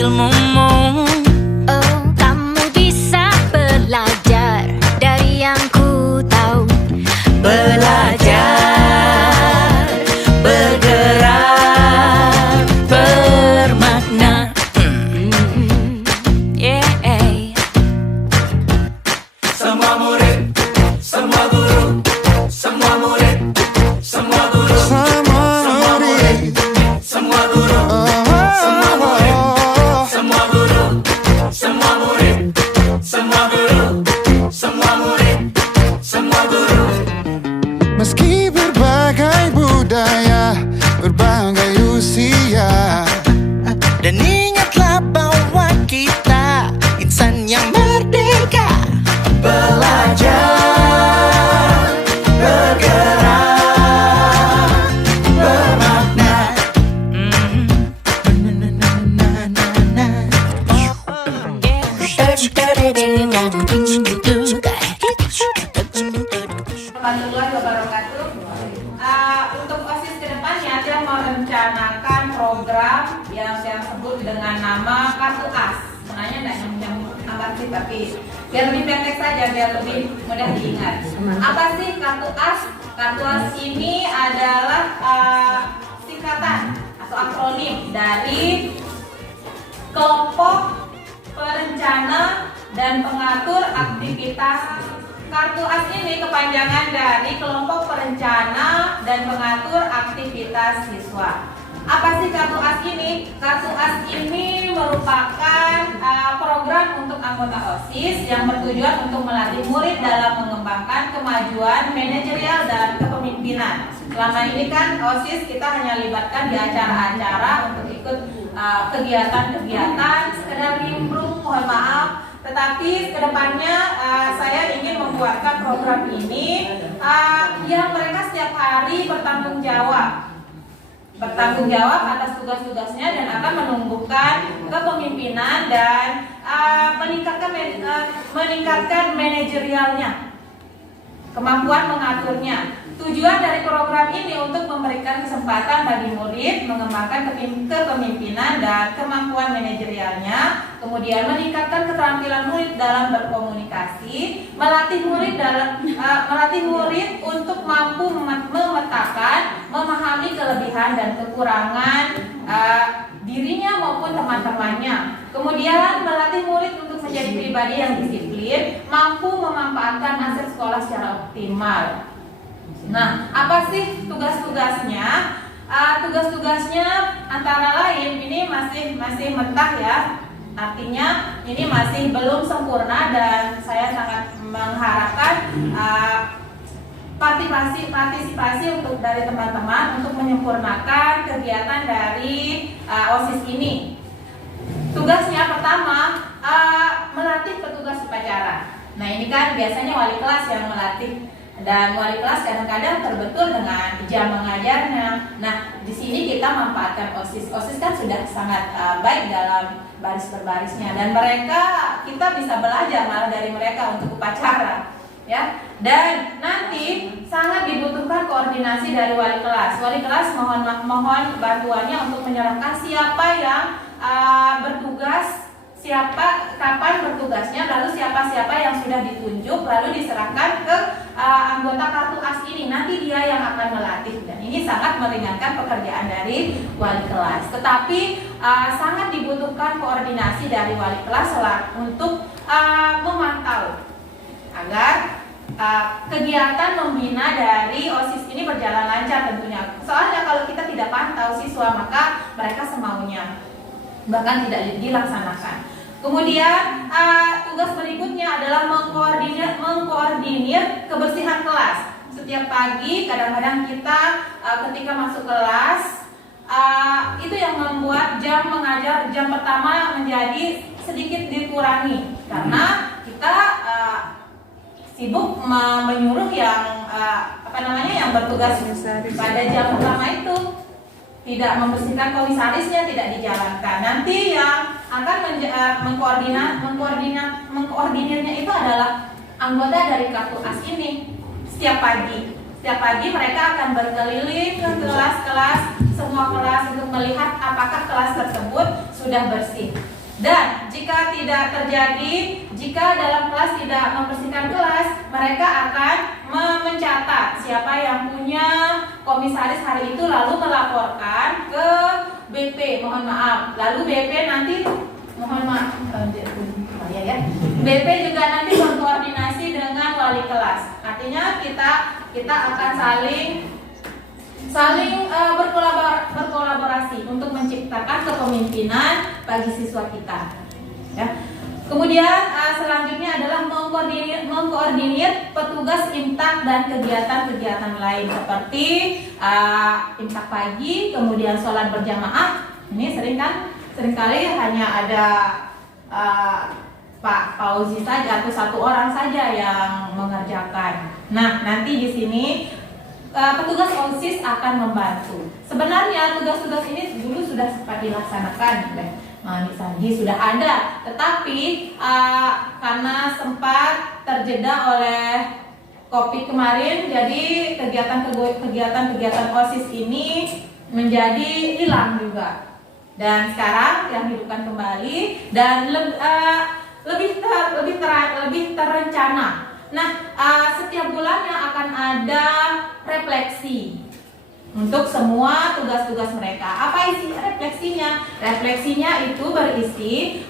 ilmumu. Oh, kamu bisa belajar dari yang ku tahu. Belajar, bergerak, bermakna. Yeah. Semua murid, semua guru, semua murid, semua guru, semua murid, semua guru, semua murid, semua guru, semua murid, semua guru, semua murid, semua guru. Meski berbagai budaya, berbagai usia, Dan ingatlah bahwa kita insan yang merdeka. Belajar, bergerak, bermakna. Warahmatullahi wabarakatuh. Untuk OSIS kedepannya saya merencanakan program yang saya sebut dengan nama Kartu As. Sebenarnya tidak nyambung amat sih, tapi biar lebih pendek saja, biar lebih mudah diingat. Apa sih Kartu As? Kartu As ini adalah singkatan atau akronim dari kelompok perencana dan pengatur aktivitas. Kartu As ini kepanjangan dari kelompok perencana dan pengatur aktivitas siswa. Apa sih Kartu As ini? Kartu As ini merupakan program untuk anggota OSIS yang bertujuan untuk melatih murid dalam mengembangkan kemajuan manajerial dan kepemimpinan. Selama ini kan OSIS kita hanya libatkan di acara-acara untuk ikut kegiatan-kegiatan, sekedar nimbrung, mohon maaf. Tetapi kedepannya saya ingin membuatkan program ini yang mereka setiap hari bertanggung jawab atas tugas-tugasnya dan akan menumbuhkan kepemimpinan dan meningkatkan manajerialnya, kemampuan mengaturnya. Tujuan dari program ini untuk memberikan kesempatan bagi murid mengembangkan kepemimpinan dan kemampuan manajerialnya, kemudian meningkatkan keterampilan murid dalam berkomunikasi, melatih murid untuk mampu memetakan, memahami kelebihan dan kekurangan dirinya maupun teman-temannya. Kemudian melatih murid untuk menjadi pribadi yang disiplin, mampu memanfaatkan aset sekolah secara optimal. Nah, apa sih tugas-tugasnya? Tugas-tugasnya antara lain ini masih mentah ya. Artinya ini masih belum sempurna dan saya sangat mengharapkan partisipasi untuk dari teman-teman untuk menyempurnakan kegiatan dari OSIS ini. Tugasnya pertama melatih petugas upacara. Nah, ini kan biasanya wali kelas yang melatih. Dan wali kelas kadang-kadang terbentur dengan jam mengajarnya. Nah, di sini kita manfaatkan OSIS. OSIS kan sudah sangat baik dalam baris berbarisnya dan kita bisa belajar malah dari mereka untuk upacara, ya. Dan nanti sangat dibutuhkan koordinasi dari wali kelas. Wali kelas mohon bantuannya untuk menyerahkan siapa yang bertugas, siapa kapan bertugasnya, lalu siapa-siapa yang sudah ditunjuk lalu diserahkan ke anggota Kartu As ini. Nanti dia yang akan melatih dan ini sangat meringankan pekerjaan dari wali kelas. Tetapi sangat dibutuhkan koordinasi dari wali kelas untuk memantau agar kegiatan membina dari OSIS ini berjalan lancar tentunya. Soalnya kalau kita tidak pantau siswa maka mereka semaunya, bahkan tidak dilaksanakan. Kemudian tugas berikutnya adalah mengkoordinir kebersihan kelas. Setiap pagi kadang-kadang kita ketika masuk kelas itu yang membuat jam mengajar jam pertama menjadi sedikit dikurangi karena kita sibuk menyuruh yang yang bertugas pada jam pertama itu. Tidak membersihkan komisarisnya, tidak dijalankan. Nanti yang akan mengkoordinirnya itu adalah anggota dari Kartu As ini. Setiap pagi mereka akan berkeliling ke kelas-kelas, semua kelas untuk melihat apakah kelas tersebut sudah bersih. Dan jika tidak terjadi, jika dalam kelas tidak membersihkan kelas, mereka akan mencatat siapa yang punya komisaris hari itu lalu melaporkan ke BP, mohon maaf. Lalu BP nanti mohon maaf, ya. BP juga nanti berkoordinasi dengan wali kelas. Artinya kita akan saling berkolaborasi untuk menciptakan kepemimpinan bagi siswa kita. Ya. Kemudian selanjutnya adalah mengkoordinir petugas imtak dan kegiatan-kegiatan lain seperti imtak pagi, kemudian sholat berjamaah. Ini seringkali hanya ada Pak Fauzi saja atau satu orang saja yang mengerjakan. Nah, nanti di sini petugas OSIS akan membantu. Sebenarnya tugas-tugas ini dulu sudah sempat dilaksanakan oleh Mami Sandi, sudah ada, tetapi karena sempat terjeda oleh COVID kemarin, jadi kegiatan-kegiatan OSIS ini menjadi hilang juga. Dan sekarang yang hidupkan kembali dan lebih terencana. Nah, setiap bulannya akan ada refleksi untuk semua tugas-tugas mereka. Apa isi refleksinya? Refleksinya itu berisi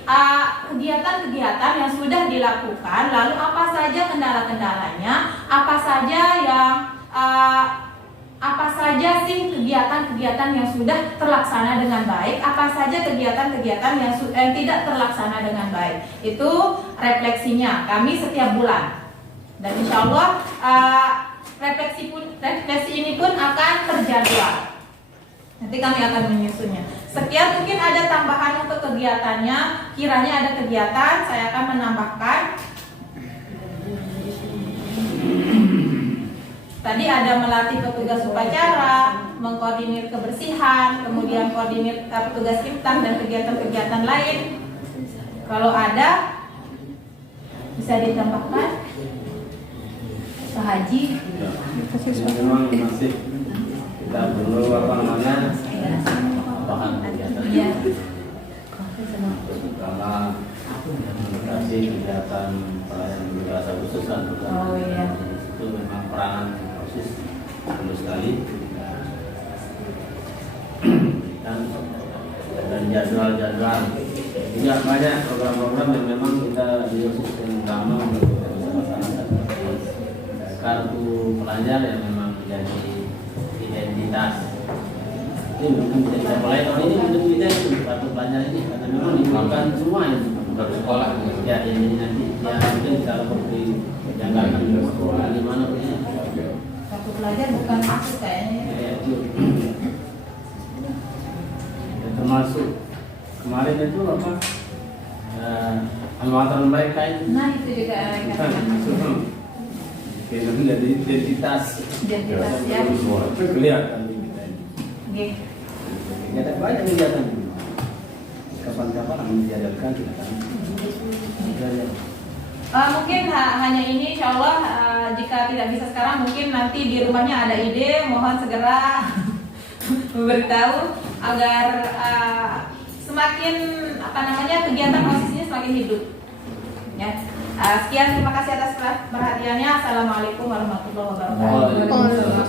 kegiatan-kegiatan yang sudah dilakukan, lalu apa saja kendala-kendalanya, apa saja sih kegiatan-kegiatan yang sudah terlaksana dengan baik, apa saja kegiatan-kegiatan yang tidak terlaksana dengan baik. Itu refleksinya kami setiap bulan. Dan insya Allah refleksi ini pun akan terjadwal. Nanti kami akan menyusunnya. Sekian, mungkin ada tambahan untuk kegiatannya. Kiranya ada kegiatan, saya akan menambahkan. Tadi ada melatih petugas upacara, mengkoordinir kebersihan, kemudian koordinir petugas imtak dan kegiatan-kegiatan lain. Kalau ada, bisa ditambahkan. Pak Haji, memang masih kita perlu bahan kegiatan terutama komunikasi kegiatan pelayanan bahasa khusus kan. Itu memang peranan OSIS perlu sekali dan jadwal tidak banyak program-program yang memang kita di OSIS yang utama untuk kartu pelajar yang memang menjadi identitas. Ini mungkin bisa kita mulai tahun ini untuk kita kartu pelajar ini karena memang dibuatkan semua yang dari sekolah. Ya ini nanti ya mungkin kalau perlu dijangkakan di sekolah di mana punya. Kartu pelajar bukan masuk kayaknya. Ya itu. Ya, termasuk kemarin itu apa? Angkatan mereka itu. Nah itu juga Itu jadi identitas ya. Kelihatan kita ini. Ada banyak kegiatan. Kapan-kapan akan diadakan kita kan. Mungkin hanya ini, insya Allah jika tidak bisa sekarang, mungkin nanti di rumahnya ada ide, mohon segera memberitahu agar semakin kegiatan OSIS ini semakin hidup. Ya. Sekian, terima kasih atas perhatiannya. Assalamualaikum warahmatullahi wabarakatuh.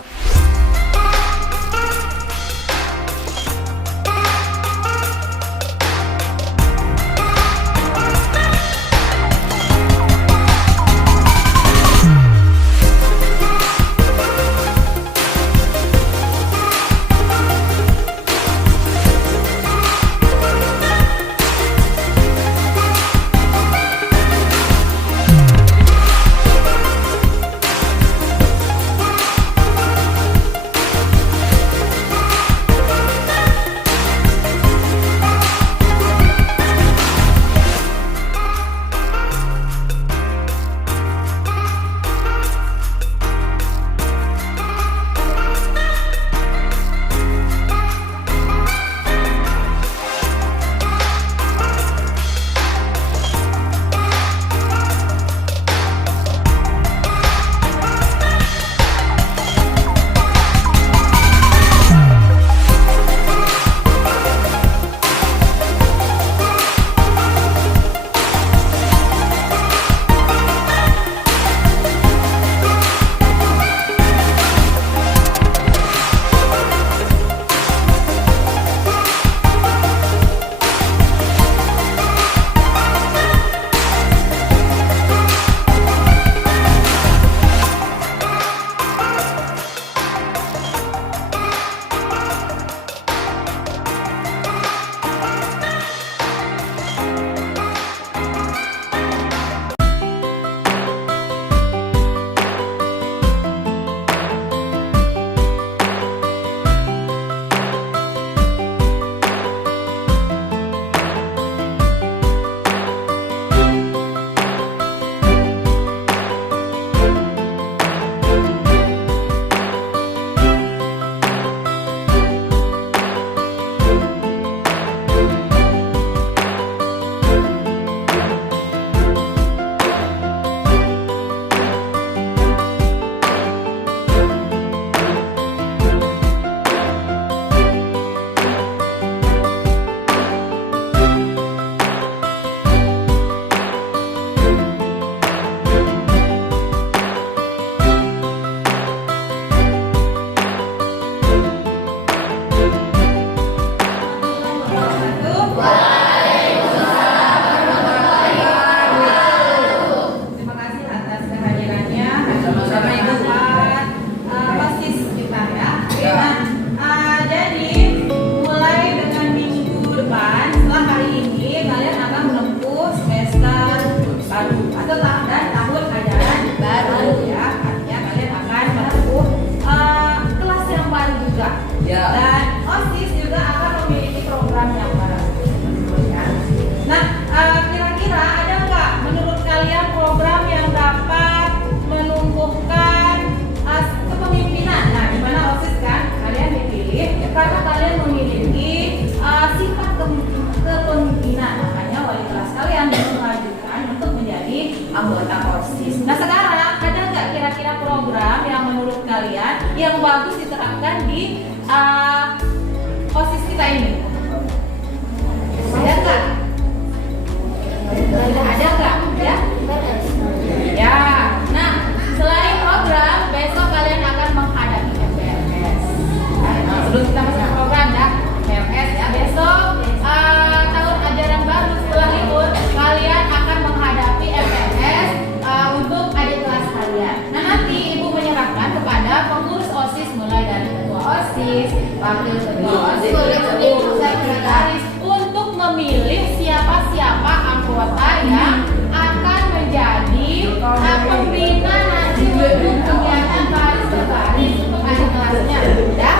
anggota OSIS. Nah sekarang ada nggak kira-kira program yang menurut kalian yang bagus diterapkan di OSIS kita ini? Ada nggak? Ada nggak? Ya? Ya. Nah selain program, besok kalian akan menghadapi MPLS. Nah, sebelum kita masuk ke program ya, MPLS ya besok tahun ajaran baru setelah libur kalian akan menghadapi MPLS untuk adik kelas kalian. Nah nanti ibu menyerahkan kepada pengurus OSIS mulai dari ketua OSIS, wakil ketua OSIS, sekretaris untuk memilih siapa anggota yang akan menjadi pembina nanti untuk kegiatan baris berbaris untuk adik kelasnya ya.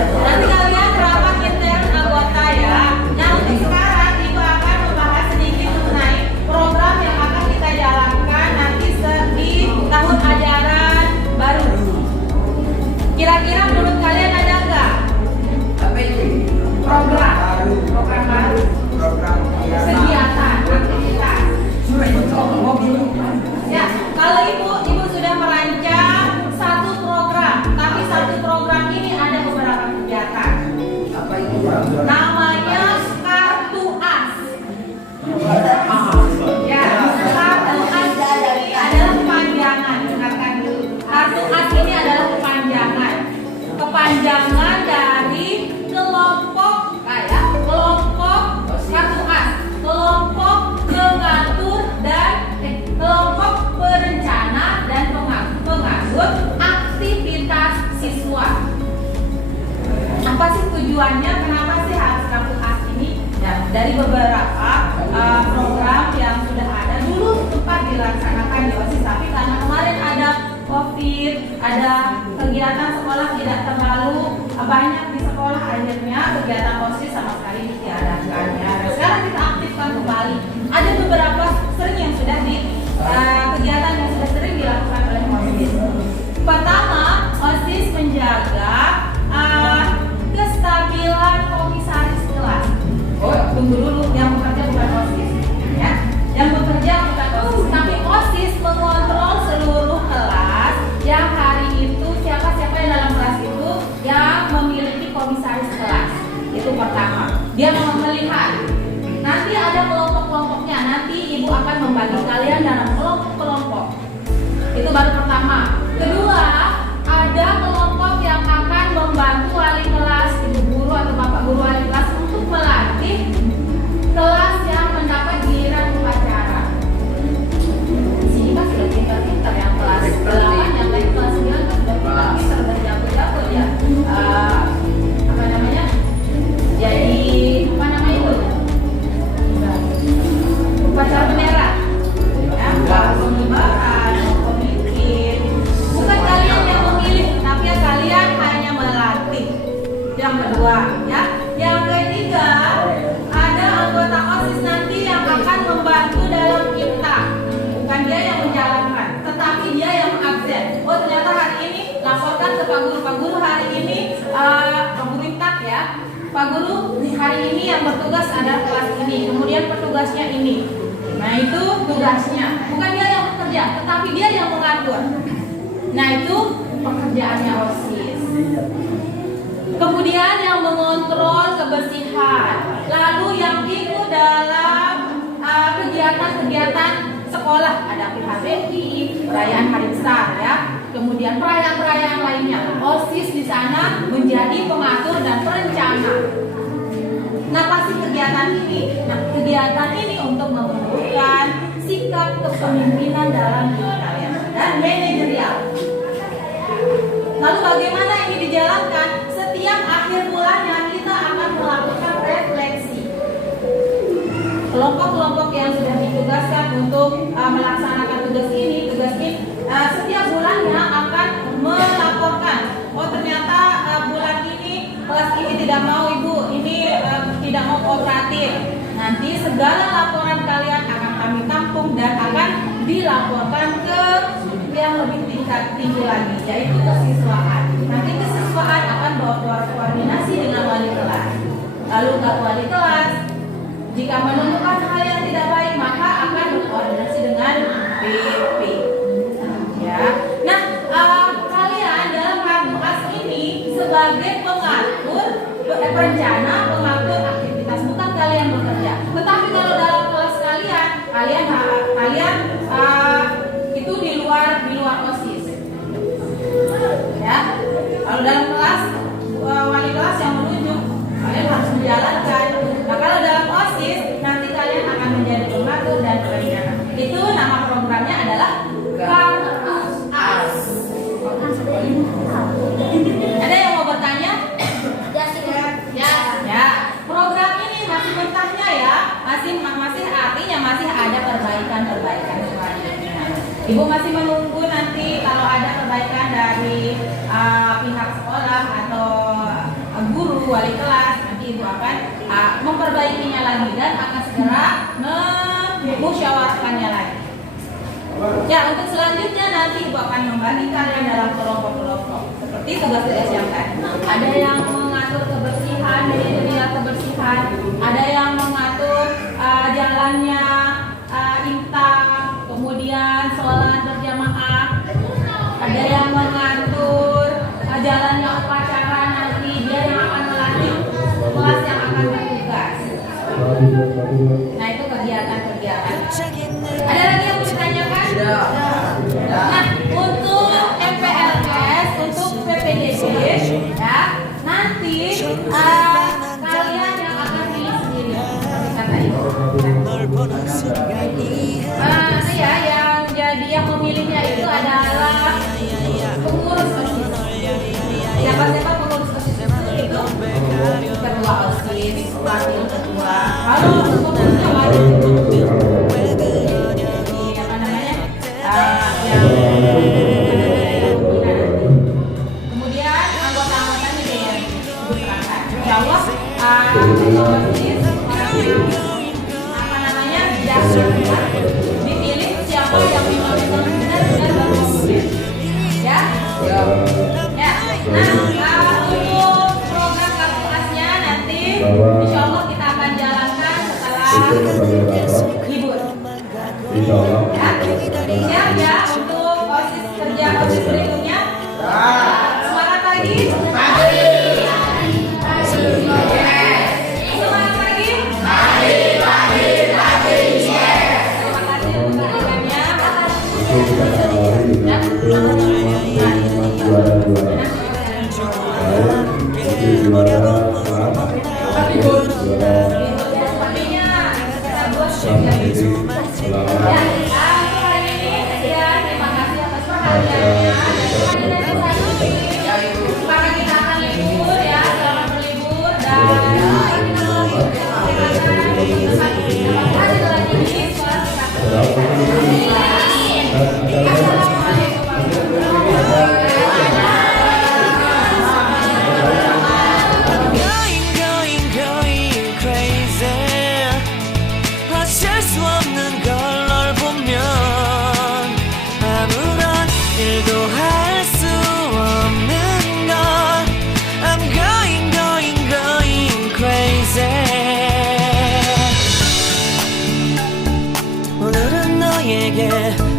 Nanti kalian rapat intern anggota ya. Nah untuk sekarang ibu akan membahas sedikit mengenai program yang akan kita jalankan nanti di tahun ajaran baru. Kira-kira menurut kalian ada nggak? Program baru. Kegiatan, aktivitas. Ya, kalau ibu sudah merancang satu program, tapi satu program ini ada beberapa kegiatan. Namanya kartu as. Ya, kartu as ini adalah kepanjangan. Dengarkan dulu. Kartu as ini adalah kepanjangan dari kelompok kartu as, kelompok pengatur dan kelompok perencana dan pengatur aktivitas siswa. Apa sih tujuannya? Kenapa sih harus kartu as ini? Ya, dari beberapa program yang sudah ada dulu sempat dilaksanakan di OSIS, tapi karena kemarin ada COVID, ada kegiatan sekolah tidak terlalu banyak di sekolah, akhirnya kegiatan OSIS sama sekali ditiadakan ya. Sekarang kita aktifkan kembali. Ada beberapa yang sudah kegiatan yang sudah sering dilakukan oleh OSIS. Pertama, OSIS menjaga kestabilan komisaris kelas. Oh, tunggu dulu, yang bekerja bukan OSIS ya. Yang bekerja bukan OSIS, tapi OSIS mengontrol seluruh kelas yang hari itu siapa yang dalam kelas itu yang memiliki komisaris kelas. Itu pertama. Dia melihat. Nanti ada kelompok-kelompoknya. Nanti ibu akan membagi kalian dalam kelompok-kelompok. Itu baru pertama. Kedua, ada kelompok yang akan membantu wali kelas, ibu guru atau bapak guru wali kelas untuk melatih kelas yang mendapat giliran upacara. Di sini kan sudah pintar-pintar yang kelas 8, yang lain kelas 9 kan sudah pintar-pintar berjago-jago ya. Apa namanya? Jadi apa namanya itu? Upacara bendera. Ya, pengibaran, pemimpin. Bukan kalian yang memilih, tapi kalian hanya melatih. Yang kedua, ya. Yang ketiga, ada anggota OSIS nanti yang akan membantu dalam IPTA. Bukan dia yang menjalankan, tetapi dia yang absen. Oh ternyata hari ini laporkan ke Pak Guru hari ini Pak Guru IPTA ya. Pak Guru hari ini yang bertugas adalah kelas ini, kemudian petugasnya ini. Nah itu tugasnya, bukan dia yang bekerja, tetapi dia yang mengatur. Nah itu pekerjaannya OSIS. Kemudian yang mengontrol kebersihan, lalu yang ikut dalam kegiatan-kegiatan sekolah, ada PHBI, perayaan hari besar ya, kemudian perayaan-perayaan lainnya. OSIS di sana menjadi pengatur dan perencana. Nah pasti kegiatan ini, kegiatan ini untuk menunjukkan sikap kepemimpinan dalam diri kalian dan manajerial. Lalu bagaimana ini dijalankan? Setiap akhir bulannya kita akan melakukan refleksi. Kelompok-kelompok yang sudah ditugaskan untuk melaksanakan tugas ini, setiap bulannya akan melaporkan. Oh ternyata bulan ini kelas ini tidak mau ibu, ini tidak mau kooperatif. Nanti segala laporan kalian akan kami tampung dan akan dilaporkan ke yang lebih tinggi lagi, yaitu kesiswaan. Nanti kesiswaan akan berkoordinasi dengan wali kelas. Lalu ke wali kelas, jika menemukan hal yang tidak baik, maka akan berkoordinasi dengan perencana, pengatur aktivitas, bukan kalian bekerja. Tetapi kalau dalam kelas kalian itu di luar OSIS. Ya, kalau dalam kelas wali kelas yang menunjuk, kalian harus menjalankan. Nah, kalau dalam OSIS nanti kalian akan menjadi pengatur dan perencana. Itu nama programnya adalah Kartu As. Ada yang mau bertanya? Ya, program ini masih mentahnya ya, masih artinya masih ada perbaikan selanjutnya. Ibu masih menunggu nanti kalau ada perbaikan dari pihak sekolah atau guru, wali kelas, nanti ibu akan memperbaikinya lagi dan akan segera memusyawarahkannya lagi. Ya, untuk selanjutnya nanti ibu akan membagi kalian dalam kelompok-kelompok seperti tugas-tugas yang tadi. Ada yang mengatur kebersihan, manajer kebersihan, ada yang mengatur jalannya intang, kemudian sholat berjamaah, ada yang mengatur jalannya upacara, nanti dia yang akan melatih kelas yang akan bertugas. Nah, itu kegiatan-kegiatan. Ada lagi yang mau ditanyakan? Nah, untuk MPLS, untuk PPDB, ya, nanti kalian yang akan pilih sendiri. Kata ibu. Nanti ya, yang memilihnya itu adalah pengurus OSIS. Siapa pengurus OSIS itu? Ketua OSIS, wakil ketua. Kalau pengurusnya wajib. Kemudian anggota-anggotanya dia diserahkan. Insya Allah dipilih siapa yang benar-benar berkompeten. Ya. Nah, untuk program Kartu Asnya nanti insya Allah kita akan jalankan setelah libur. Ya, siap ya untuk OSIS berikutnya. Semangat lagi. Semangat lagi. Terima kasih untuk perhatiannya. Going crazy. 어쩔 수 없는 걸 널 보면 아무런 일도 할 수 없는 걸. I'm going crazy. 오늘은 너에게